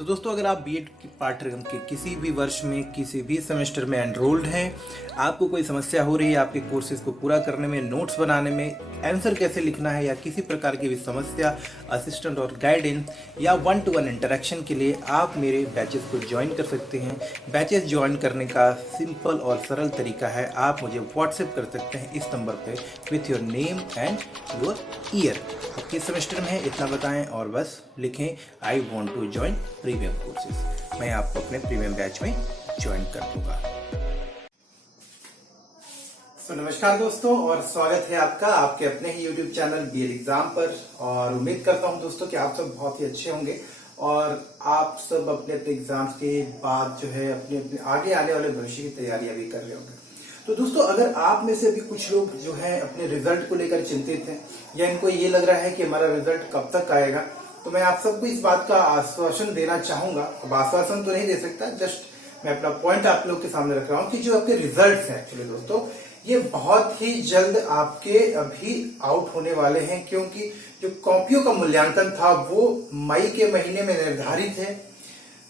तो दोस्तों, अगर आप बीएड की पाठ्यक्रम के किसी भी वर्ष में किसी भी सेमेस्टर में एनरोल्ड हैं, आपको कोई समस्या हो रही है आपके कोर्सेज को पूरा करने में, नोट्स बनाने में, आंसर कैसे लिखना है या किसी प्रकार की भी समस्या, असिस्टेंट और गाइडेंस या 1-to-1 इंटरेक्शन के लिए आप मेरे बैचेस को ज्वाइन कर सकते हैं। बैचेस ज्वाइन करने का सिंपल और सरल तरीका है, आप मुझे व्हाट्सएप कर सकते हैं इस नंबर पे with your name and your year. आप किस सेमेस्टर में है इतना बताएं और बस लिखें I want to join premium courses. मैं आपको अपने प्रीमियम बैच में ज्वाइन कर दूंगा। नमस्कार दोस्तों, और स्वागत है आपका आपके अपने ही YouTube चैनल बीएड एग्जाम पर। और उम्मीद करता हूं दोस्तों कि आप सब बहुत ही अच्छे होंगे और आप सब अपने अपने एग्जाम्स के बाद जो है अपने अपने आगे आने वाले भविष्य की तैयारियां भी कर रहे होंगे। तो दोस्तों, अगर आप में से भी कुछ लोग जो है अपने रिजल्ट को लेकर चिंतित हैं या इनको ये लग रहा है कि हमारा रिजल्ट कब तक आएगा, तो मैं आप सबको इस बात का आश्वासन देना चाहूंगा। अब आश्वासन तो नहीं दे सकता, जस्ट मैं अपना पॉइंट आप लोग के सामने रख रहा हूँ कि जो आपके रिजल्ट्स हैं एक्चुअली दोस्तों, ये बहुत ही जल्द आपके अभी आउट होने वाले हैं, क्योंकि जो कॉपियों का मूल्यांकन था वो मई के महीने में निर्धारित है।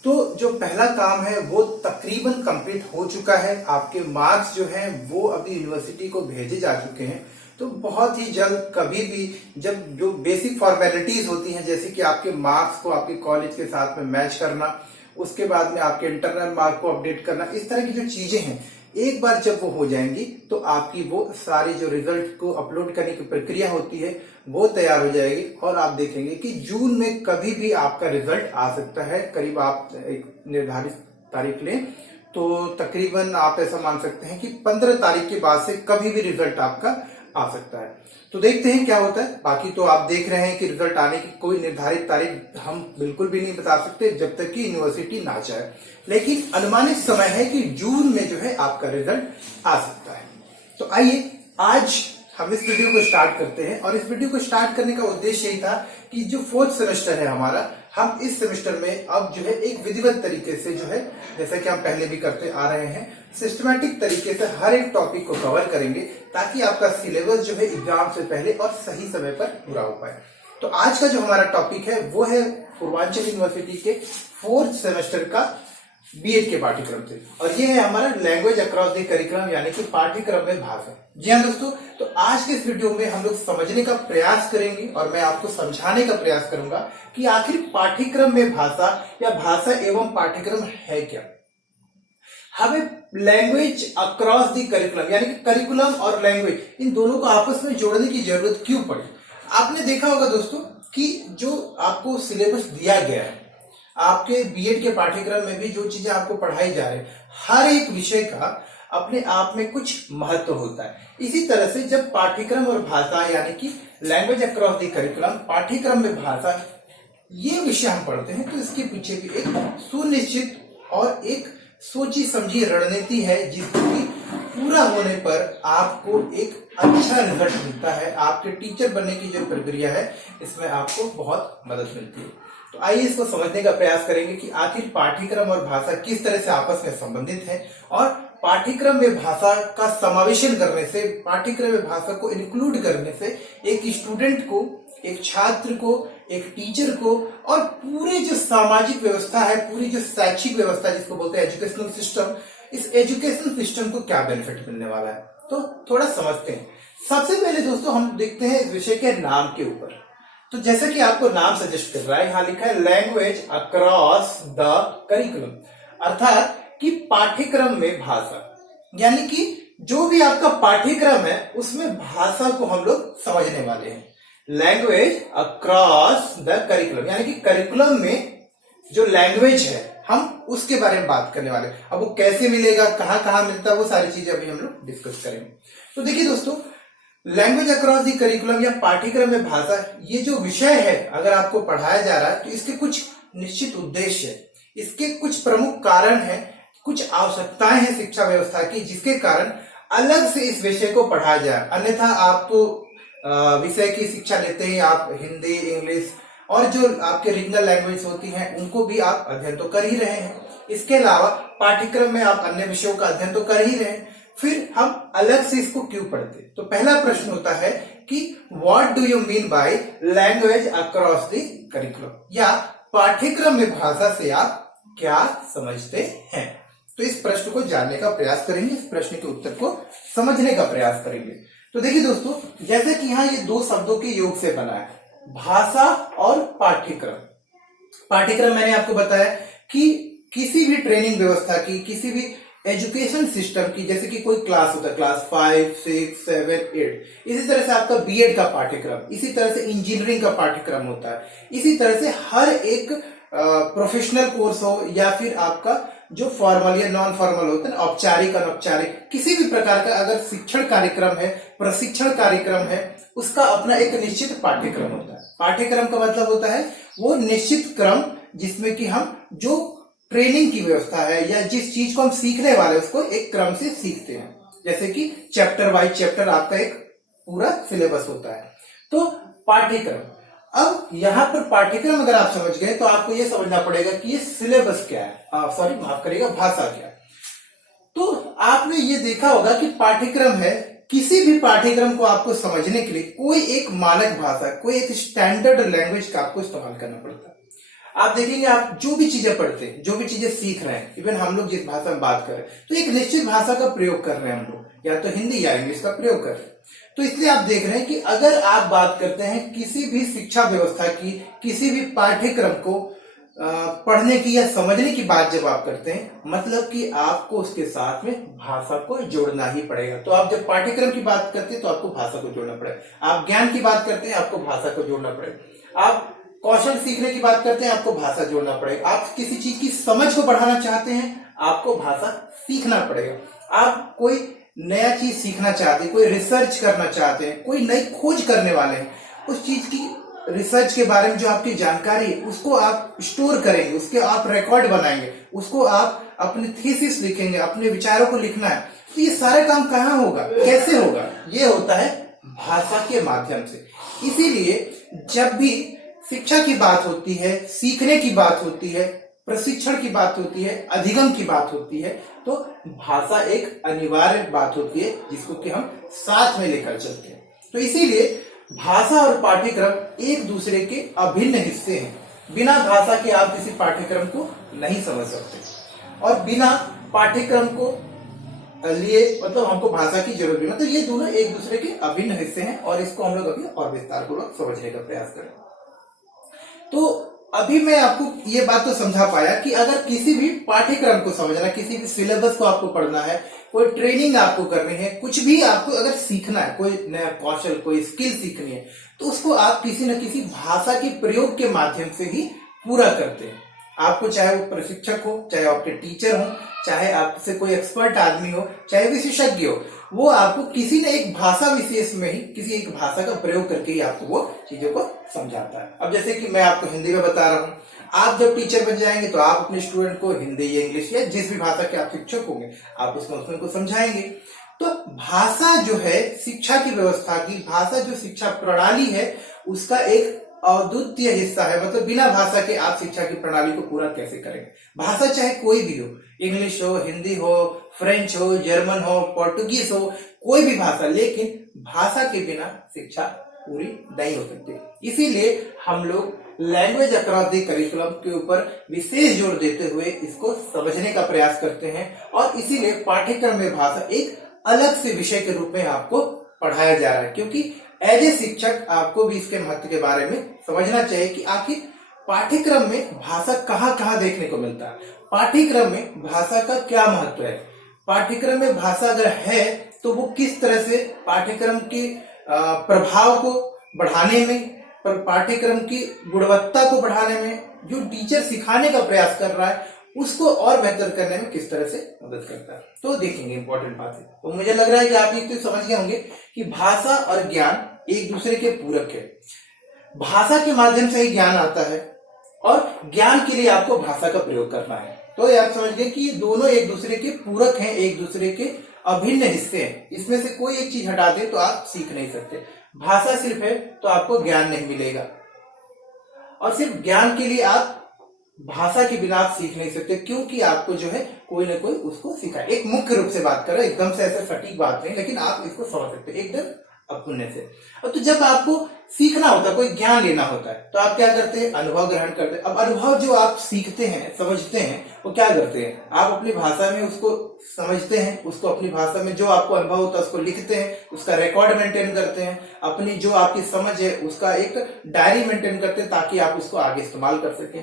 तो जो पहला काम है वो तकरीबन कंप्लीट हो चुका है। आपके मार्क्स जो हैं वो अभी यूनिवर्सिटी को भेजे जा चुके हैं। तो बहुत ही जल्द कभी भी जब जो बेसिक फॉर्मेलिटीज होती हैं, जैसे कि आपके मार्क्स को आपके कॉलेज के साथ में मैच करना, उसके बाद में आपके इंटरनल मार्क को अपडेट करना, इस तरह की जो चीजें हैं एक बार जब वो हो जाएंगी तो आपकी वो सारी जो रिजल्ट को अपलोड करने की प्रक्रिया होती है वो तैयार हो जाएगी और आप देखेंगे कि जून में कभी भी आपका रिजल्ट आ सकता है। करीब आप एक निर्धारित तारीख लें तो तकरीबन आप ऐसा मान सकते हैं कि 15 तारीख के बाद से कभी भी रिजल्ट आपका आ सकता है। तो देखते हैं क्या होता है। बाकी तो आप देख रहे हैं कि रिजल्ट आने की कोई निर्धारित तारीख हम बिल्कुल भी नहीं बता सकते जब तक कि यूनिवर्सिटी ना चाहे, लेकिन अनुमानित समय है कि जून में जो है आपका रिजल्ट आ सकता है। तो आइए आज हम इस वीडियो को स्टार्ट करते हैं। और इस वीडियो को स्टार्ट करने का उद्देश्य यही था कि जो 4th सेमेस्टर है हमारा, हम इस सेमेस्टर में अब जो है एक विधिवत तरीके से जो है, जैसा कि हम पहले भी करते आ रहे हैं, सिस्टमैटिक तरीके से हर एक टॉपिक को कवर करेंगे ताकि आपका सिलेबस जो है एग्जाम से पहले और सही समय पर पूरा हो पाए। तो आज का जो हमारा टॉपिक है वो है पूर्वांचल यूनिवर्सिटी के 4th सेमेस्टर का बीएड के पाठ्यक्रम से, और ये है हमारा लैंग्वेज अक्रॉस द करिकुलम, यानी कि पाठ्यक्रम में भाषा। जी हाँ दोस्तों, तो आज के इस वीडियो में हम लोग समझने का प्रयास करेंगे और मैं आपको समझाने का प्रयास करूंगा कि आखिर पाठ्यक्रम में भाषा या भाषा एवं पाठ्यक्रम है क्या। हमें लैंग्वेज अक्रॉस द करिकुलम यानी कि करिकुलम और लैंग्वेज, इन दोनों को आपस में जोड़ने की जरूरत क्यों पड़ी। आपने देखा होगा दोस्तों कि जो आपको सिलेबस दिया गया है, आपके बीएड के पाठ्यक्रम में भी जो चीजें आपको पढ़ाई जा रही है, हर एक विषय का अपने आप में कुछ महत्व होता है। इसी तरह से जब पाठ्यक्रम और भाषा यानी कि लैंग्वेज अक्रॉस द करिकुलम, पाठ्यक्रम में भाषा, ये विषय हम पढ़ते हैं, तो इसके पीछे भी एक सुनिश्चित और एक सोची समझी रणनीति है जिसकी पूरा होने पर आपको एक अच्छा रिजल्ट मिलता है। आपके टीचर बनने की जो प्रक्रिया है इसमें आपको बहुत मदद मिलती है। तो आइए इसको समझने का प्रयास करेंगे कि आखिर पाठ्यक्रम और भाषा किस तरह से आपस में संबंधित है, और पाठ्यक्रम में भाषा का समावेशन करने से, पाठ्यक्रम में भाषा को इंक्लूड करने से एक स्टूडेंट को, एक छात्र को, एक टीचर को और पूरे जो सामाजिक व्यवस्था है, पूरी जो शैक्षिक व्यवस्था जिसको बोलते हैं एजुकेशनल सिस्टम, इस एजुकेशन सिस्टम को क्या बेनिफिट मिलने वाला है, तो थोड़ा समझते हैं। सबसे पहले दोस्तों हम देखते हैं इस विषय के नाम के ऊपर। तो जैसा कि आपको नाम सजेस्ट कर रहा है, यहां लिखा है लैंग्वेज अक्रॉस द करिकुलम, अर्थात कि पाठ्यक्रम में भाषा, यानी कि जो भी आपका पाठ्यक्रम है उसमें भाषा को हम लोग समझने वाले हैं। लैंग्वेज अक्रॉस द करिकुलम यानी कि करिकुलम में जो लैंग्वेज है हम उसके बारे में बात करने वाले हैं। अब वो कैसे मिलेगा, कहां कहां मिलता है, वो सारी चीजें अभी हम लोग डिस्कस करेंगे। तो देखिए दोस्तों, लैंग्वेज अक्रॉस द करिकुलम या पाठ्यक्रम में भाषा, ये जो विषय है अगर आपको पढ़ाया जा रहा है तो इसके कुछ निश्चित उद्देश्य है, इसके कुछ प्रमुख कारण है, कुछ आवश्यकताएं हैं शिक्षा व्यवस्था की जिसके कारण अलग से इस विषय को पढ़ाया जाए। अन्यथा आप तो विषय की शिक्षा लेते ही आप हिंदी, इंग्लिश और जो आपके रीजनल लैंग्वेज होती हैं उनको भी आप अध्ययन तो कर ही रहे हैं। इसके अलावा पाठ्यक्रम में आप अन्य विषयों का अध्ययन तो कर ही रहे हैं, फिर हम अलग से इसको क्यों पढ़ते। तो पहला प्रश्न होता है कि what do you mean by language across the curriculum, या पाठ्यक्रम में भाषा से आप क्या समझते हैं? तो इस प्रश्न को जानने का प्रयास करेंगे, इस प्रश्न के उत्तर को समझने का प्रयास करेंगे। तो देखिए दोस्तों, जैसे कि यहाँ ये दो शब्दों के योग से बना है, भाषा और पाठ्यक्रम। पाठ्यक्रम मैंने आपको बताया कि किसी भी ट्रेनिंग व्यवस्था की, किसी भी एजुकेशन सिस्टम की, जैसे कि कोई क्लास होता है, क्लास 5, 6, 7, 8, इसी तरह से आपका बीएड का पाठ्यक्रम, इसी तरह से इंजीनियरिंग का पाठ्यक्रम होता है, इसी तरह से हर एक प्रोफेशनल कोर्स हो या फिर आपका जो फॉर्मल या नॉन फॉर्मल होता है, औपचारिक अनौपचारिक, किसी भी प्रकार का अगर शिक्षण कार्यक्रम है, प्रशिक्षण कार्यक्रम है, उसका अपना एक निश्चित पाठ्यक्रम होता है। पाठ्यक्रम का मतलब होता है वो निश्चित क्रम जिसमें कि हम जो ट्रेनिंग की व्यवस्था है या जिस चीज को हम सीखने वाले उसको एक क्रम से सीखते हैं। जैसे कि चैप्टर वाइज चैप्टर आपका एक पूरा सिलेबस होता है। तो पाठ्यक्रम, अब यहां पर पाठ्यक्रम अगर आप समझ गए तो आपको यह समझना पड़ेगा कि ये सिलेबस क्या है, सॉरी माफ करिएगा, भाषा क्या है। तो आपने ये देखा होगा कि पाठ्यक्रम है, किसी भी पाठ्यक्रम को आपको समझने के लिए कोई एक मानक भाषा, कोई एक स्टैंडर्ड लैंग्वेज का आपको इस्तेमाल करना पड़ता है। आप देखेंगे, आप जो भी चीजें पढ़ते हैं, जो भी चीजें सीख रहे हैं, इवन हम लोग जिस भाषा में बात कर रहे हैं, तो एक निश्चित भाषा का प्रयोग कर रहे हैं हम लोग, या तो हिंदी या इंग्लिश का प्रयोग कर रहे हैं। तो इसलिए आप देख रहे हैं कि अगर आप बात करते हैं किसी भी शिक्षा व्यवस्था की, किसी भी पाठ्यक्रम को पढ़ने की या समझने की बात जब आप करते हैं, मतलब कि आपको उसके साथ में भाषा को जोड़ना ही पड़ेगा। तो आप जब पाठ्यक्रम की बात करते हैं तो आपको भाषा को जोड़ना पड़ेगा, आप ज्ञान की बात करते हैं आपको भाषा को जोड़ना पड़ेगा, आप कौशल सीखने की बात करते हैं आपको भाषा जोड़ना पड़ेगा, आप किसी चीज की समझ को बढ़ाना चाहते हैं आपको भाषा सीखना पड़ेगा, आप कोई नया चीज सीखना चाहते हैं, कोई रिसर्च करना चाहते हैं, कोई नई खोज करने वाले हैं, उस चीज की रिसर्च के बारे में जो आपकी जानकारी है उसको आप स्टोर करेंगे, उसके आप रिकॉर्ड बनाएंगे, उसको आप अपने थीसिस लिखेंगे, अपने विचारों को लिखना है। तो ये सारा काम कहाँ होगा, कैसे होगा? ये होता है भाषा के माध्यम से। इसीलिए जब भी शिक्षा की बात होती है, सीखने की बात होती है, प्रशिक्षण की बात होती है, अधिगम की बात होती है, तो भाषा एक अनिवार्य बात होती है जिसको कि हम साथ में लेकर चलते हैं। तो इसीलिए भाषा और पाठ्यक्रम एक दूसरे के अभिन्न हिस्से हैं। बिना भाषा के आप किसी पाठ्यक्रम को नहीं समझ सकते और बिना पाठ्यक्रम को लिए मतलब हमको भाषा की जरूरत भी, मतलब ये दोनों एक दूसरे के अभिन्न हिस्से हैं और इसको हम लोग अभी और विस्तार पूर्वक समझने का प्रयास करें। तो अभी मैं आपको ये बात तो समझा पाया कि अगर किसी भी पाठ्यक्रम को समझना, किसी भी सिलेबस को आपको पढ़ना है, कोई ट्रेनिंग आपको करनी है, कुछ भी आपको अगर सीखना है, कोई नया कौशल, कोई स्किल सीखनी है, तो उसको आप किसी न किसी भाषा के प्रयोग के माध्यम से ही पूरा करते हैं। आपको चाहे वो प्रशिक्षक हो, चाहे आपके टीचर हो, चाहे आपसे कोई एक्सपर्ट आदमी हो, चाहे विशेषज्ञ हो, वो आपको किसी न एक भाषा विशेष में ही, किसी एक भाषा का प्रयोग करके ही आपको वो चीजों को समझाता है। अब जैसे कि मैं आपको हिंदी में बता रहा हूँ, आप जब टीचर बन जाएंगे तो आप अपने स्टूडेंट को हिंदी या इंग्लिश या जिस भी भाषा के आप शिक्षक होंगे आप उसमें को समझाएंगे। तो भाषा जो है शिक्षा की व्यवस्था की, भाषा जो शिक्षा प्रणाली है उसका एक अद्वितीय हिस्सा है। मतलब बिना भाषा के आप शिक्षा की प्रणाली को पूरा कैसे करेंगे? भाषा चाहे कोई भी हो, इंग्लिश हो, हिंदी हो, फ्रेंच हो, जर्मन हो, पोर्टुगीज हो, कोई भी भाषा, लेकिन भाषा के बिना शिक्षा पूरी नहीं हो सकती। इसीलिए हम लोग लैंग्वेज अक्रॉस द करिकुलम के ऊपर विशेष जोर देते हुए इसको समझने का प्रयास करते हैं और इसीलिए पाठ्यक्रम में भाषा एक अलग से विषय के रूप में आपको पढ़ाया जा रहा है, क्योंकि एज ए शिक्षक आपको भी इसके महत्व के बारे में समझना चाहिए कि आखिर पाठ्यक्रम में भाषा कहाँ कहाँ देखने को मिलता है, पाठ्यक्रम में भाषा का क्या महत्व है, पाठ्यक्रम में भाषा अगर है तो वो किस तरह से पाठ्यक्रम के प्रभाव को बढ़ाने में, पाठ्यक्रम की गुणवत्ता को बढ़ाने में, जो टीचर सिखाने का प्रयास कर रहा है उसको और बेहतर करने में किस तरह से मदद करता है। तो देखेंगे इंपॉर्टेंट बात है। तो मुझे लग रहा है कि आप ये तो समझ गए होंगे कि भाषा और ज्ञान एक दूसरे के पूरक है। भाषा के माध्यम से ही ज्ञान आता है और ज्ञान के लिए आपको भाषा का प्रयोग करना है। तो ये आप समझ गए कि ये दोनों एक दूसरे के पूरक हैं, एक दूसरे के अभिन्न हिस्से हैं। इसमें से कोई एक चीज हटा दे तो आप सीख नहीं सकते। भाषा सिर्फ है तो आपको ज्ञान नहीं मिलेगा और सिर्फ ज्ञान के लिए आप भाषा के बिना आप सीख नहीं सकते, क्योंकि आपको जो है कोई ना कोई उसको सिखाए। एक मुख्य रूप से बात कर रहे हैं, एकदम से ऐसा सटीक बात नहीं, लेकिन आप इसको समझ सकते एकदम अपुण्य से। और तो जब आपको सीखना होता है, कोई ज्ञान लेना होता है, तो आप क्या करते हैं, अनुभव ग्रहण करते हैं। अब अनुभव जो आप सीखते हैं, समझते हैं, वो क्या करते हैं, आप अपनी भाषा में उसको समझते हैं, उसको अपनी भाषा में जो आपको अनुभव होता है उसको लिखते हैं, उसका रिकॉर्ड मेंटेन करते हैं, अपनी जो आपकी समझ है उसका एक डायरी मेंटेन करते हैं ताकि आप उसको आगे इस्तेमाल कर सकें।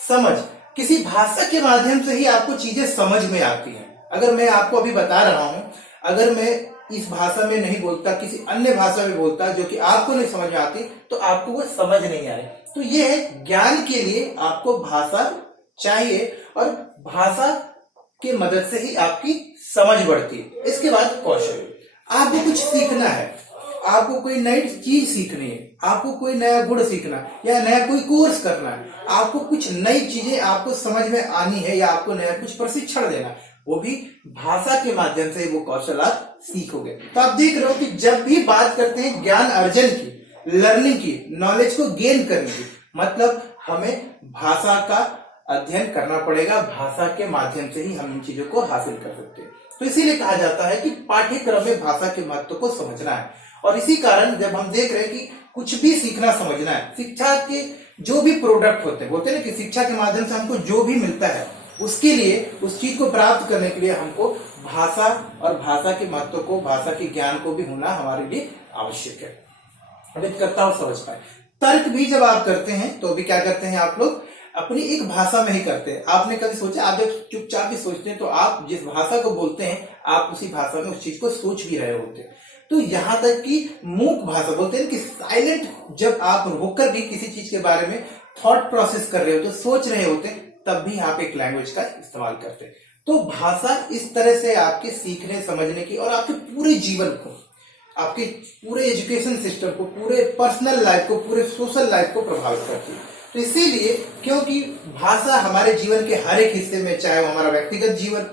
समझ, किसी भाषा के माध्यम से ही आपको चीजें समझ में आती हैं। अगर मैं आपको अभी बता रहा हूं, अगर मैं इस भाषा में नहीं बोलता, किसी अन्य भाषा में बोलता जो कि आपको नहीं समझ में आती, तो आपको वो समझ नहीं आए। तो ये है, ज्ञान के लिए आपको भाषा चाहिए और भाषा की मदद से ही आपकी समझ बढ़ती है। इसके बाद कौशल, आपको कुछ सीखना है, आपको कोई नई चीज सीखनी है, आपको कोई नया गुण सीखना है या नया कोई कोर्स करना है, आपको कुछ नई चीजें आपको समझ में आनी है या आपको नया कुछ प्रशिक्षण देना है, वो भी भाषा के माध्यम से वो कौशल आप सीखोगे। तो आप देख रहे हो कि जब भी बात करते हैं ज्ञान अर्जन की, लर्निंग की, नॉलेज को गेन करने की, मतलब हमें भाषा का अध्ययन करना पड़ेगा, भाषा के माध्यम से ही हम इन चीजों को हासिल कर सकते हैं। तो इसीलिए कहा जाता है कि पाठ्यक्रम में भाषा के महत्व को समझना है। और इसी कारण जब हम देख रहे हैं कि कुछ भी सीखना समझना है, शिक्षा के जो भी प्रोडक्ट होते हैं, बोलते हैं ना कि शिक्षा के माध्यम से हमको जो भी मिलता है उसके लिए, उस चीज को प्राप्त करने के लिए हमको भाषा और भाषा के महत्व को, भाषा के ज्ञान को भी होना हमारे लिए आवश्यक है। अमित करता हूं समझ पाए। तर्क भी जब आप करते हैं तो भी क्या करते हैं आप लोग, अपनी एक भाषा में ही करते हैं। आपने कभी सोचा, आप जब चुपचाप भी सोचते हैं तो आप जिस भाषा को बोलते हैं आप उसी भाषा में उस चीज को सोच भी रहे होते हैं। तो यहां तक कि मूक भाषा, बोलते हैं कि साइलेंट, जब आप होकर भी किसी चीज के बारे में थॉट प्रोसेस कर रहे हो, तो सोच रहे होते, तब भी आप एक लैंग्वेज का इस्तेमाल करते हैं। तो भाषा इस तरह से आपके सीखने समझने की और आपके पूरे जीवन को, आपके पूरे एजुकेशन सिस्टम को, पूरे पर्सनल लाइफ को, पूरे सोशल लाइफ को प्रभावित करती है। तो इसीलिए, क्योंकि भाषा हमारे जीवन के हर एक हिस्से में, चाहे वो हमारा व्यक्तिगत जीवन,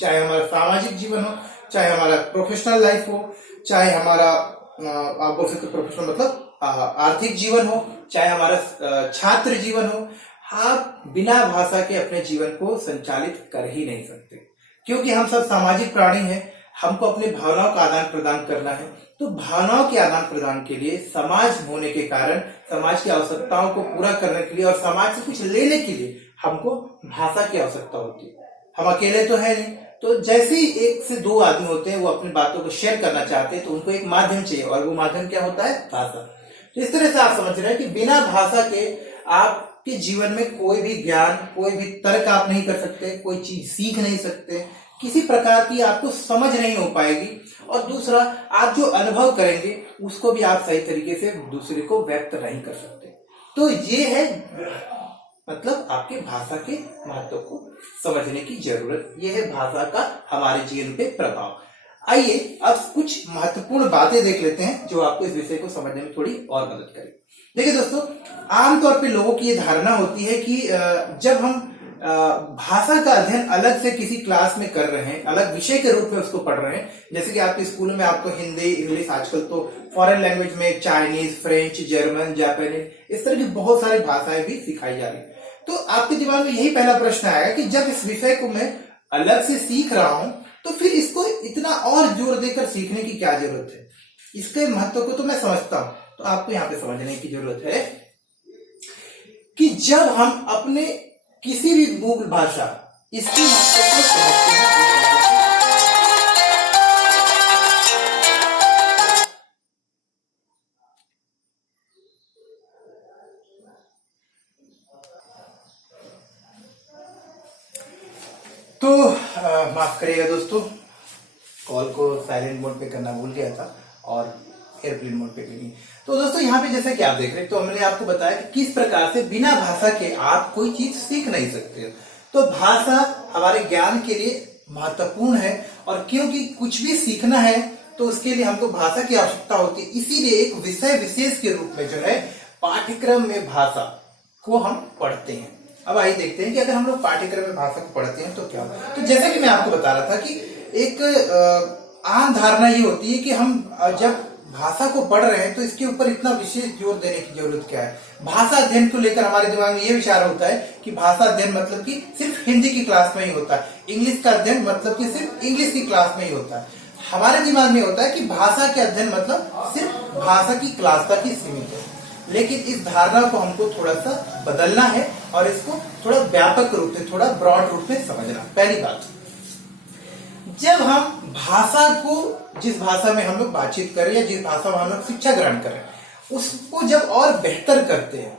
चाहे हमारा सामाजिक जीवन हो, चाहे हमारा प्रोफेशनल लाइफ हो, चाहे हमारा आप बोल सकते प्रोफेशनल मतलब आर्थिक जीवन हो, चाहे हमारा छात्र जीवन हो, आप बिना भाषा के अपने जीवन को संचालित कर ही नहीं सकते। क्योंकि हम सब सामाजिक प्राणी हैं, हमको अपनी भावनाओं का आदान प्रदान करना है। तो भावनाओं के आदान प्रदान के लिए, समाज होने के कारण, समाज की आवश्यकताओं को पूरा करने के लिए और समाज से कुछ लेने के लिए हमको भाषा की आवश्यकता होती है। हम अकेले तो है नहीं, तो जैसे ही एक से दो आदमी होते हैं, वो अपनी बातों को शेयर करना चाहते हैं, तो उनको एक माध्यम चाहिए, और वो माध्यम क्या होता है, भाषा। तो इस तरह से आप समझ रहे हैं कि बिना भाषा के आपके जीवन में कोई भी ज्ञान, कोई भी तर्क आप नहीं कर सकते, कोई चीज सीख नहीं सकते, किसी प्रकार की आपको समझ नहीं हो पाएगी। और दूसरा, आप जो अनुभव करेंगे उसको भी आप सही तरीके से दूसरे को व्यक्त नहीं कर सकते। तो ये है, मतलब आपके भाषा के महत्व को समझने की जरूरत, यह है भाषा का हमारे जीवन पे प्रभाव। आइए अब कुछ महत्वपूर्ण बातें देख लेते हैं जो आपको इस विषय को समझने में थोड़ी और मदद करेगी। देखिए दोस्तों, आमतौर पे लोगों की ये धारणा होती है कि जब हम भाषा का अध्ययन अलग से किसी क्लास में कर रहे हैं, अलग विषय के रूप में उसको पढ़ रहे हैं, जैसे कि आपके स्कूल में आपको हिंदी, इंग्लिश, आजकल तो फॉरेन लैंग्वेज में चाइनीज, फ्रेंच, जर्मन, जापानीज, इस तरह की बहुत सारी भाषाएं भी सिखाई जा रही। तो आपके दिमाग में यही पहला प्रश्न आएगा कि जब इस विषय को मैं अलग से सीख रहा हूं, तो फिर इसको इतना और जोर देकर सीखने की क्या जरूरत है। इसके महत्व को तो मैं समझता हूं, तो आपको यहाँ पे समझने की जरूरत है कि जब हम अपने किसी भी मूल भाषा, इसके महत्व को समझते हैं, तो माफ करिएगा दोस्तों, कॉल को साइलेंट मोड पे करना भूल गया था और एयरप्लेन मोड पे भी नहीं। तो दोस्तों यहाँ पे जैसा कि आप देख रहे हैं, तो हमने आपको बताया कि किस प्रकार से बिना भाषा के आप कोई चीज सीख नहीं सकते। तो भाषा हमारे ज्ञान के लिए महत्वपूर्ण है, और क्योंकि कुछ भी सीखना है तो उसके लिए हमको भाषा की आवश्यकता होती है। इसीलिए एक विषय विशेष के रूप में जो है पाठ्यक्रम में भाषा को हम पढ़ते हैं। अब आइए देखते हैं कि अगर हम लोग पाठ्यक्रम में भाषा को पढ़ते हैं तो क्या होगा। तो जैसा कि मैं आपको बता रहा था कि एक आम धारणा ये होती है कि हम जब भाषा को पढ़ रहे हैं तो इसके ऊपर इतना विशेष जोर देने की जरूरत क्या है। भाषा अध्ययन को लेकर हमारे दिमाग में ये विचार होता है कि भाषा अध्ययन मतलब कि सिर्फ हिंदी की क्लास में ही होता है, इंग्लिश का अध्ययन मतलब कि सिर्फ इंग्लिश की क्लास में ही होता है। हमारे दिमाग में होता है कि भाषा के अध्ययन मतलब सिर्फ भाषा की क्लास तक ही सीमित है। लेकिन इस धारणा को हमको थोड़ा सा बदलना है और इसको थोड़ा व्यापक रूप से, थोड़ा ब्रॉड रूप में समझना। पहली बात, जब हम भाषा को, जिस भाषा में हम लोग बातचीत कर रहे हैं या जिस भाषा में हम लोग शिक्षा ग्रहण कर रहे हैं, उसको जब और बेहतर करते हैं,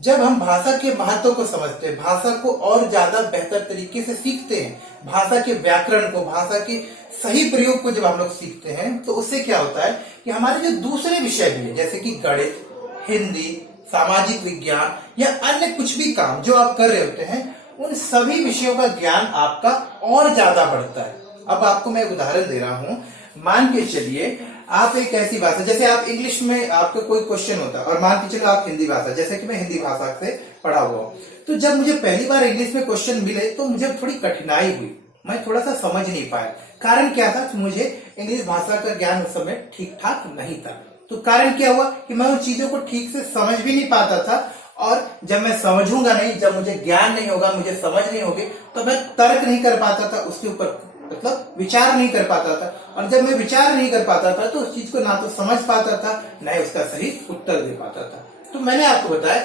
जब हम भाषा के महत्व को समझते हैं, भाषा को और ज्यादा बेहतर तरीके से सीखते हैं, भाषा के व्याकरण को, भाषा के सही प्रयोग को जब हम लोग सीखते हैं, तो उससे क्या होता है कि हमारे जो दूसरे विषय भी है, जैसे कि गणित, हिंदी, सामाजिक विज्ञान या अन्य कुछ भी काम जो आप कर रहे होते हैं, उन सभी विषयों का ज्ञान आपका और ज्यादा बढ़ता है। अब आपको मैं एक उदाहरण दे रहा हूं। मान के चलिए आप एक ऐसी भाषा, जैसे आप इंग्लिश में आपका कोई क्वेश्चन होता है, और मान के चलो आप हिंदी भाषा, जैसे कि मैं हिंदी भाषा से पढ़ा हुआ हूं, तो जब मुझे पहली बार इंग्लिश में क्वेश्चन मिले तो मुझे थोड़ी कठिनाई हुई, मैं थोड़ा सा समझ नहीं पाया। कारण क्या था कि मुझे इंग्लिश भाषा का ज्ञान उस समय ठीक ठाक नहीं था। तो कारण क्या हुआ कि मैं उन चीजों को ठीक से समझ भी नहीं पाता था, और जब मैं समझूंगा नहीं, जब मुझे ज्ञान नहीं होगा, मुझे समझ नहीं होगी, तो मैं तर्क नहीं कर पाता था उसके ऊपर, मतलब विचार नहीं कर पाता था। और जब मैं विचार नहीं कर पाता था तो उस चीज को ना तो समझ पाता था, ना ही उसका सही उत्तर दे पाता था। तो मैंने आपको बताया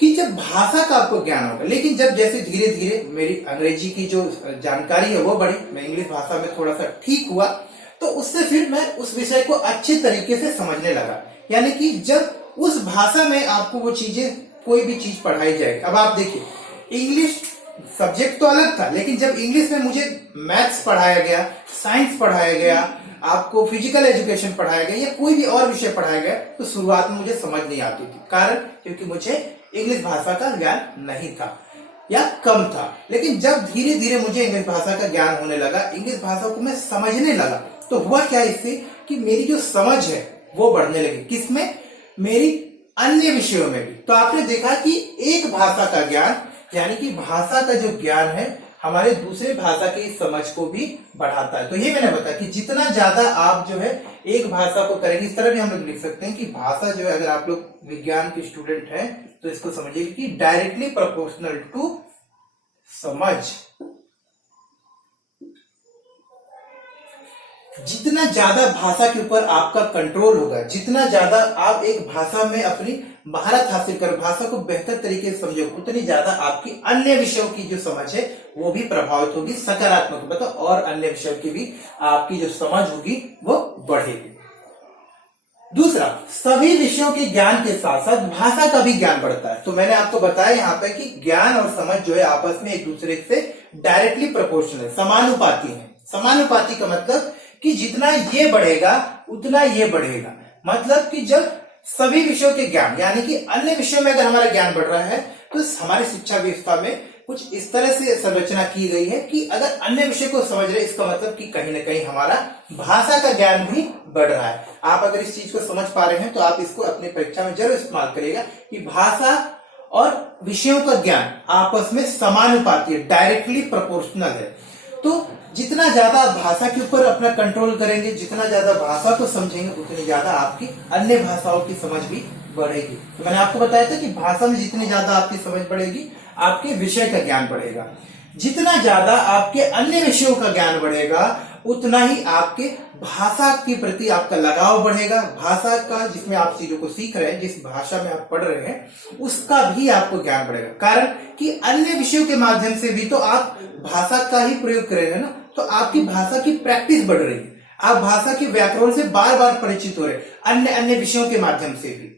कि जब भाषा का आपको ज्ञान होगा, लेकिन जब जैसे धीरे धीरे मेरी अंग्रेजी की जो जानकारी है वो बढ़ी, मैं इंग्लिश भाषा में थोड़ा सा ठीक हुआ, तो उससे फिर मैं उस विषय को अच्छे तरीके से समझने लगा। यानी कि जब उस भाषा में आपको वो चीजें, कोई भी चीज पढ़ाई जाए, अब आप देखिए इंग्लिश सब्जेक्ट तो अलग था, लेकिन जब इंग्लिश में मुझे मैथ्स पढ़ाया गया, साइंस पढ़ाया गया, आपको फिजिकल एजुकेशन पढ़ाया गया या कोई भी और विषय पढ़ाया गया, तो शुरुआत में मुझे समझ नहीं आती थी। कारण क्योंकि मुझे इंग्लिश भाषा का ज्ञान नहीं था या कम था। लेकिन जब धीरे धीरे मुझे इंग्लिश भाषा का ज्ञान होने लगा, इंग्लिश भाषा को मैं समझने लगा, तो हुआ क्या इससे कि मेरी जो समझ है वो बढ़ने लगी। किसमें? मेरी अन्य विषयों में भी। तो आपने देखा कि एक भाषा का ज्ञान, यानी कि भाषा का जो ज्ञान है, हमारे दूसरे भाषा की समझ को भी बढ़ाता है। तो ये मैंने बताया कि जितना ज्यादा आप जो है एक भाषा को करेंगे, इस तरह भी हम लोग लिख सकते हैं कि भाषा जो है, अगर आप लोग विज्ञान के स्टूडेंट हैं तो इसको समझिए कि डायरेक्टली प्रोपोर्शनल टू समझ। जितना ज्यादा भाषा के ऊपर आपका कंट्रोल होगा, जितना ज्यादा आप एक भाषा में अपनी महारत हासिल कर, भाषा को बेहतर तरीके से समझोगे, उतनी ज्यादा आपकी अन्य विषयों की जो समझ है वो भी प्रभावित होगी, सकारात्मक मतलब, और अन्य विषयों की भी आपकी जो समझ होगी वो बढ़ेगी। दूसरा, सभी विषयों के ज्ञान के साथ साथ भाषा का भी ज्ञान बढ़ता है। तो मैंने आपको बताया यहाँ पे कि ज्ञान और समझ जो है आपस में एक दूसरे से डायरेक्टली प्रोपोर्शनल, समानुपाती है। समानुपाती का मतलब कि जितना ये बढ़ेगा उतना ये बढ़ेगा। मतलब कि जब सभी विषयों के ज्ञान, यानी कि अन्य विषयों में अगर हमारा ज्ञान बढ़ रहा है, तो हमारी शिक्षा व्यवस्था में कुछ इस तरह से संरचना की गई है कि अगर अन्य विषय को समझ रहे, इसका मतलब कि कहीं ना कहीं हमारा भाषा का ज्ञान भी बढ़ रहा है। आप अगर इस चीज को समझ पा रहे हैं तो आप इसको अपनी परीक्षा में जरूर इस्तेमाल करिएगा कि भाषा और विषयों का ज्ञान आपस में समानुपाती है, डायरेक्टली प्रोपोर्शनल है। तो जितना ज्यादा आप भाषा के ऊपर अपना कंट्रोल करेंगे, जितना ज्यादा भाषा को समझेंगे, उतनी ज्यादा आपकी अन्य भाषाओं की समझ भी बढ़ेगी। तो मैंने आपको बताया था कि भाषा में जितनी ज्यादा आपकी समझ बढ़ेगी, आपके विषय का ज्ञान बढ़ेगा। जितना ज्यादा आपके अन्य विषयों का ज्ञान बढ़ेगा, उतना ही आपके भाषा के प्रति आपका लगाव बढ़ेगा। भाषा का, जिसमें आप चीजों को सीख रहे हैं, जिस भाषा में आप पढ़ रहे हैं, उसका भी आपको ज्ञान बढ़ेगा। कारण कि अन्य विषयों के माध्यम से भी तो आप भाषा का ही प्रयोग कर रहे हैं ना, तो आपकी भाषा की प्रैक्टिस बढ़ रही है। आप भाषा के व्याकरण से बार बार परिचित हो रहे हैं, अन्य विषयों के माध्यम से भी।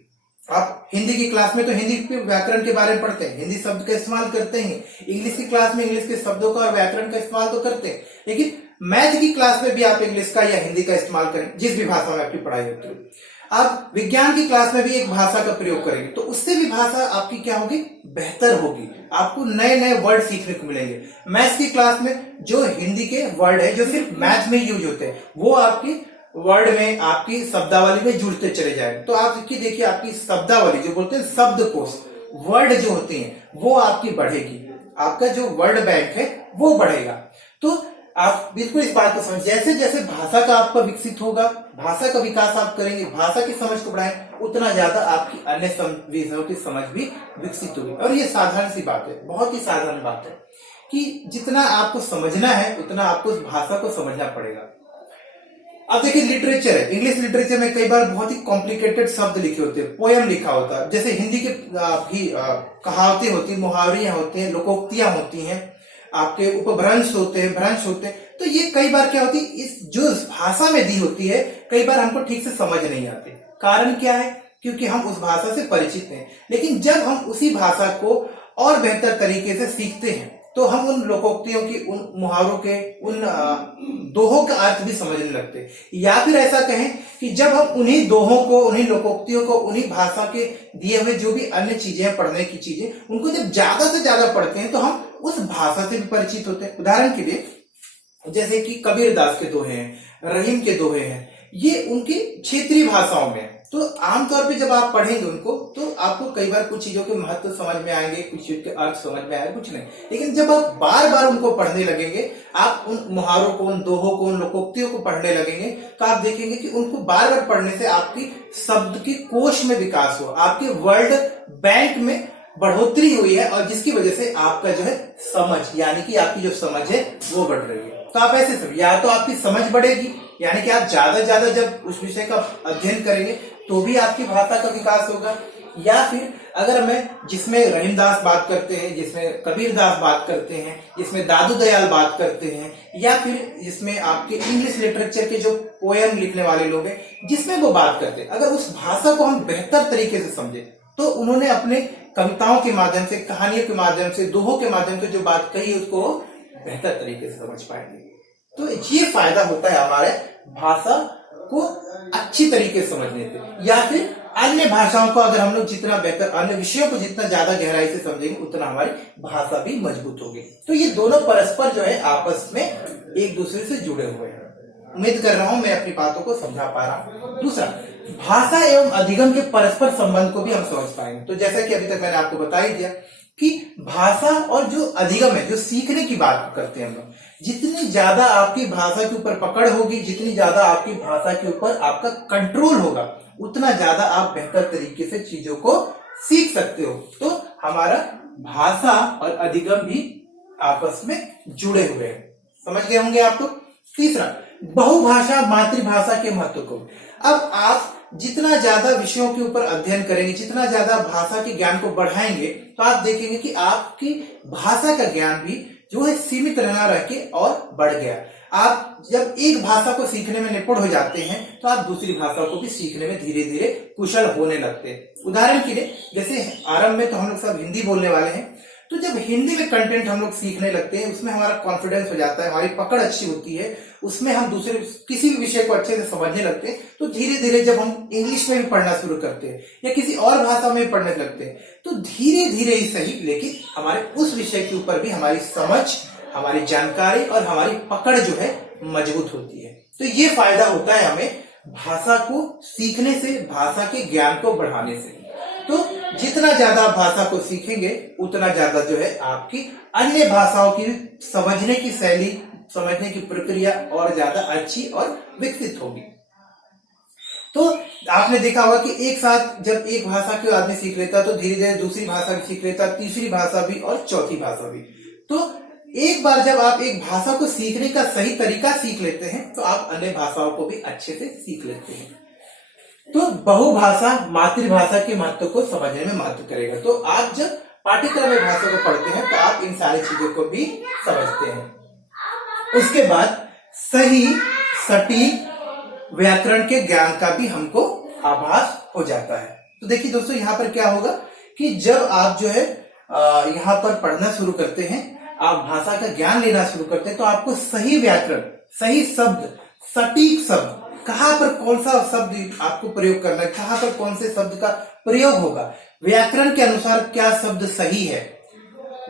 आप हिंदी की क्लास में तो हिंदी के व्याकरण के बारे में पढ़ते हैं, हिंदी शब्द का इस्तेमाल करते हैं। इंग्लिश की क्लास में इंग्लिश के शब्दों का और व्याकरण का इस्तेमाल तो करते हैं, लेकिन मैथ की क्लास में भी आप इंग्लिश का या हिंदी का इस्तेमाल करें, जिस भी भाषा में आपकी पढ़ाई होती है। आप विज्ञान की क्लास में भी एक भाषा का प्रयोग करेंगे, तो उससे भी भाषा आपकी क्या होगी? बेहतर होगी। आपको नए नए वर्ड सीखने को मिलेंगे। मैथ्स की क्लास में जो हिंदी के वर्ड है, जो सिर्फ मैथ में यूज होते हैं, वो आपकी वर्ड में, आपकी शब्दावली में जुड़ते चले जाएंगे। तो आप देखिए, आपकी शब्दावली, जो बोलते हैं शब्दकोश, वर्ड जो होते हैं, वो आपकी बढ़ेगी। आपका जो वर्ड बैंक है वो बढ़ेगा। तो आप बिल्कुल इस बात को समझ, जैसे जैसे भाषा का आपका विकसित होगा, भाषा का विकास आप करेंगे, भाषा की समझ को बढ़ाएंगे, उतना ज्यादा आपकी अन्य विषयों की समझ भी विकसित होगी। और ये साधारण सी बात है, बहुत ही साधारण बात है कि जितना आपको समझना है उतना आपको उस भाषा को समझना पड़ेगा। अब देखिए लिटरेचर है, इंग्लिश लिटरेचर में कई बार बहुत ही कॉम्प्लिकेटेड शब्द लिखे होते हैं, पोयम लिखा होता है। जैसे हिंदी के भी कहावतें होती हैं, मुहावरियां होती हैं, लोकोक्तियां होती हैं, आपके उपभ्रंश होते हैं, भ्रंश होते हैं। तो ये कई बार क्या होती है, इस जो भाषा में दी होती है कई बार हमको ठीक से समझ नहीं आती। कारण क्या है, क्योंकि हम उस भाषा से परिचित नहीं। लेकिन जब हम उसी भाषा को और बेहतर तरीके से सीखते हैं तो हम उन लोकोक्तियों की, उन मुहावरों के, उन दोहों का अर्थ भी समझने लगते हैं। या फिर ऐसा कहें कि जब हम उन्हीं दोहों को, उन्हीं लोकोक्तियों को, उन्हीं भाषा के दिए हुए जो भी अन्य चीजें हैं, पढ़ने की चीजें, उनको जब ज्यादा से ज्यादा पढ़ते हैं तो हम उस भाषा से भी परिचित होते हैं। उदाहरण के लिए जैसे कि कबीरदास के दोहे हैं, रहीम के दोहे हैं, ये उनकी क्षेत्रीय भाषाओं में। तो आमतौर पे जब आप पढ़ेंगे उनको तो आपको कई बार कुछ चीजों के महत्व समझ में आएंगे, कुछ चीज के अर्थ समझ में आएंगे, कुछ नहीं। लेकिन जब आप बार बार उनको पढ़ने लगेंगे, आप उन मुहावरों को, उन दोहों को, उन लोकोक्तियों को पढ़ने लगेंगे तो आप देखेंगे कि उनको बार बार पढ़ने से आपकी शब्द की कोश में विकास हुआ, आपके वर्ड बैंक में बढ़ोतरी हुई है, और जिसकी वजह से आपका जो है समझ, यानी कि आपकी जो समझ है वो बढ़ रही है। तो आप ऐसे सब, या तो आपकी समझ बढ़ेगी, यानी कि आप ज्यादा ज्यादा जब उस विषय का अध्ययन करेंगे तो भी आपकी भाषा का विकास होगा। या फिर अगर मैं, जिसमें रहीमदास बात करते हैं, जिसमें कबीरदास बात करते हैं, जिसमें दादू दयाल बात करते हैं, या फिर जिसमें आपके इंग्लिश लिटरेचर के जो पोयम लिखने वाले लोग हैं, जिसमें वो बात करते हैं, अगर उस भाषा को हम बेहतर तरीके से समझे तो उन्होंने अपने कविताओं के माध्यम से, कहानियों के माध्यम से, दोहों के माध्यम से जो बात कही उसको बेहतर तरीके से समझ पाएंगे। तो ये फायदा होता है हमारे भाषा को अच्छी तरीके से समझने से। या फिर अन्य भाषाओं को अगर हम लोग जितना बेहतर, अन्य विषयों को जितना ज्यादा गहराई से समझेंगे उतना हमारी भाषा भी मजबूत होगी। तो ये दोनों परस्पर जो है आपस में एक दूसरे से जुड़े हुए हैं। उम्मीद कर रहा हूं मैं अपनी बातों को समझा पा रहा हूं। दूसरा, भाषा एवं अधिगम के परस्पर संबंध को भी हम समझ पाएंगे। तो जैसा कि अभी तक मैंने आपको बता ही दिया कि भाषा और जो अधिगम है, जो सीखने की बात करते हैं हम लोग, जितनी ज्यादा आपकी भाषा के ऊपर पकड़ होगी, जितनी ज्यादा आपकी भाषा के ऊपर आपका कंट्रोल होगा, उतना ज्यादा आप बेहतर तरीके से चीजों को सीख सकते हो। तो हमारा भाषा और अधिगम भी आपस में जुड़े हुए हैं। समझ गए होंगे आप। तो तीसरा, बहुभाषा मातृभाषा के महत्व को। अब आप जितना ज्यादा विषयों के ऊपर अध्ययन करेंगे, जितना ज्यादा भाषा के ज्ञान को बढ़ाएंगे, तो आप देखेंगे कि आपकी भाषा का ज्ञान भी जो है सीमित रहना रह के और बढ़ गया। आप जब एक भाषा को सीखने में निपुण हो जाते हैं तो आप दूसरी भाषा को भी सीखने में धीरे धीरे कुशल होने लगते हैं। उदाहरण के लिए, जैसे आरंभ में तो हम लोग सब हिंदी बोलने वाले हैं, तो जब हिंदी में कंटेंट हम लोग सीखने लगते हैं, उसमें हमारा कॉन्फिडेंस हो जाता है, हमारी पकड़ अच्छी होती है, उसमें हम दूसरे किसी भी विषय को अच्छे से समझने लगते हैं। तो धीरे धीरे जब हम इंग्लिश में भी पढ़ना शुरू करते हैं या किसी और भाषा में पढ़ने लगते हैं, तो धीरे धीरे ही सही, लेकिन हमारे उस विषय के ऊपर भी हमारी समझ, हमारी जानकारी और हमारी पकड़ जो है मजबूत होती है। तो ये फायदा होता है हमें भाषा को सीखने से, भाषा के ज्ञान को बढ़ाने से। तो जितना ज्यादा आप भाषा को सीखेंगे उतना ज्यादा जो है आपकी अन्य भाषाओं की समझने की शैली, समझने की प्रक्रिया और ज्यादा अच्छी और विकसित होगी। तो आपने देखा होगा कि एक साथ जब एक भाषा को आदमी सीख लेता तो धीरे धीरे दूसरी भाषा भी सीख लेता, तीसरी भाषा भी और चौथी भाषा भी। तो एक बार जब आप एक भाषा को सीखने का सही तरीका सीख लेते हैं तो आप अन्य भाषाओं को भी अच्छे से सीख लेते हैं। तो बहुभाषा मातृभाषा के महत्व को समझने में मदद करेगा। तो आप जब पाठ्यक्रम में भाषा को पढ़ते हैं तो आप इन सारी चीजों को भी समझते हैं। उसके बाद सही सटीक व्याकरण के ज्ञान का भी हमको आभास हो जाता है। तो देखिए दोस्तों, यहाँ पर क्या होगा कि जब आप जो है यहाँ पर पढ़ना शुरू करते हैं, आप भाषा का ज्ञान लेना शुरू करते हैं, तो आपको सही व्याकरण, सही शब्द, सटीक शब्द, कहाँ पर कौन सा शब्द आपको प्रयोग करना है, कहाँ पर कौन से शब्द का प्रयोग होगा, व्याकरण के अनुसार क्या शब्द सही है,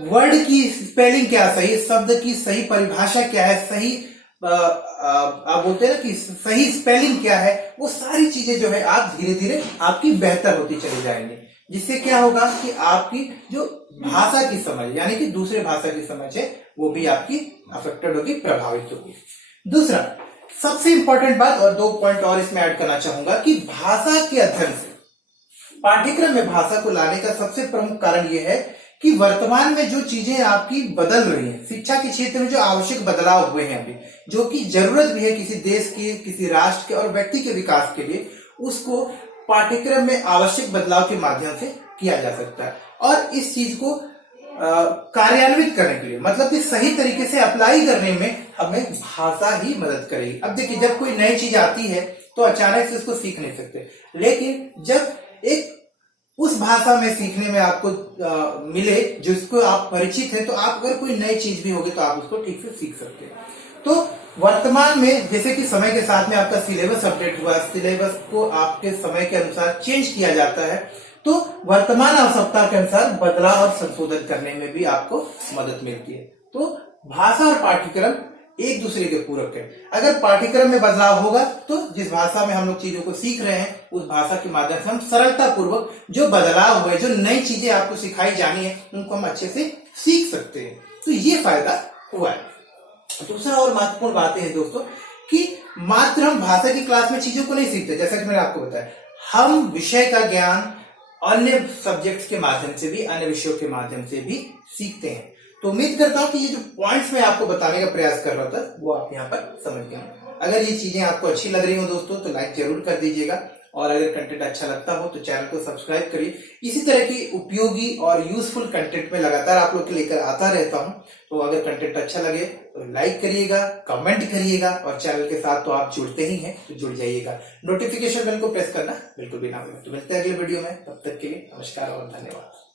वर्ड की स्पेलिंग क्या सही, शब्द की सही परिभाषा क्या है, सही आप बोलते हैं ना कि सही स्पेलिंग क्या है, वो सारी चीजें जो है आप धीरे धीरे आपकी बेहतर होती चली जाएंगी। जिससे क्या होगा कि आपकी जो भाषा की समझ, यानी कि दूसरे भाषा की समझ है, वो भी आपकी अफेक्टेड होगी, प्रभावित होगी। दूसरा सबसे इंपॉर्टेंट बात, और 2 पॉइंट और इसमें ऐड करना चाहूंगा कि भाषा के अध्ययन से, पाठ्यक्रम में भाषा को लाने का सबसे प्रमुख कारण यह है कि वर्तमान में जो चीजें आपकी बदल रही हैं, शिक्षा के क्षेत्र में जो आवश्यक बदलाव हुए हैं अभी, जो कि जरूरत भी है किसी देश के, किसी राष्ट्र के और व्यक्ति के विकास के लिए, उसको पाठ्यक्रम में आवश्यक बदलाव के माध्यम से किया जा सकता है। और इस चीज को कार्यान्वित करने के लिए, मतलब कि सही तरीके से अप्लाई करने में हमें भाषा ही मदद करेगी। अब देखिए, जब कोई नई चीज आती है तो अचानक से उसको सीख नहीं सकते, लेकिन जब एक उस भाषा में सीखने में आपको मिले जिसको आप परिचित हैं, तो आप अगर कोई नई चीज भी होगी तो आप उसको ठीक से सीख सकते हैं। तो वर्तमान में जैसे कि समय के साथ में आपका सिलेबस अपडेट हुआ, सिलेबस को आपके समय के अनुसार चेंज किया जाता है, तो वर्तमान आवश्यकता के अनुसार बदलाव और संशोधन करने में भी आपको मदद मिलती है। तो भाषा और पाठ्यक्रम एक दूसरे के पूरक है। अगर पाठ्यक्रम में बदलाव होगा तो जिस भाषा में हम लोग चीजों को सीख रहे हैं, उस भाषा के माध्यम से हम सरलता पूर्वक जो बदलाव हुए, जो नई चीजें आपको सिखाई जानी है, उनको हम अच्छे से सीख सकते हैं। तो ये फायदा हुआ है। दूसरा और महत्वपूर्ण बात है दोस्तों कि मात्र हम भाषा की क्लास में चीजों को नहीं सीखते, जैसा कि मैंने आपको बताया, हम विषय का ज्ञान अन्य सब्जेक्ट्स के माध्यम से भी, अन्य विषयों के माध्यम से भी सीखते हैं। तो उम्मीद करता हूं कि ये जो पॉइंट्स मैं आपको बताने का प्रयास कर रहा था वो आप यहाँ पर समझ गए। अगर ये चीजें आपको अच्छी लग रही हो दोस्तों तो लाइक जरूर कर दीजिएगा, और अगर कंटेंट अच्छा लगता हो तो चैनल को सब्सक्राइब करिए। इसी तरह की उपयोगी और यूजफुल कंटेंट में लगातार आप लोग के लेकर आता रहता हूं। तो अगर कंटेंट अच्छा लगे तो लाइक करिएगा, कमेंट करिएगा, और चैनल के साथ तो आप जुड़ते ही हैं तो जुड़ जाइएगा। नोटिफिकेशन बेल को प्रेस करना बिल्कुल भी ना भूलें। तो मिलते हैं अगले वीडियो में, तब तक के लिए नमस्कार और धन्यवाद।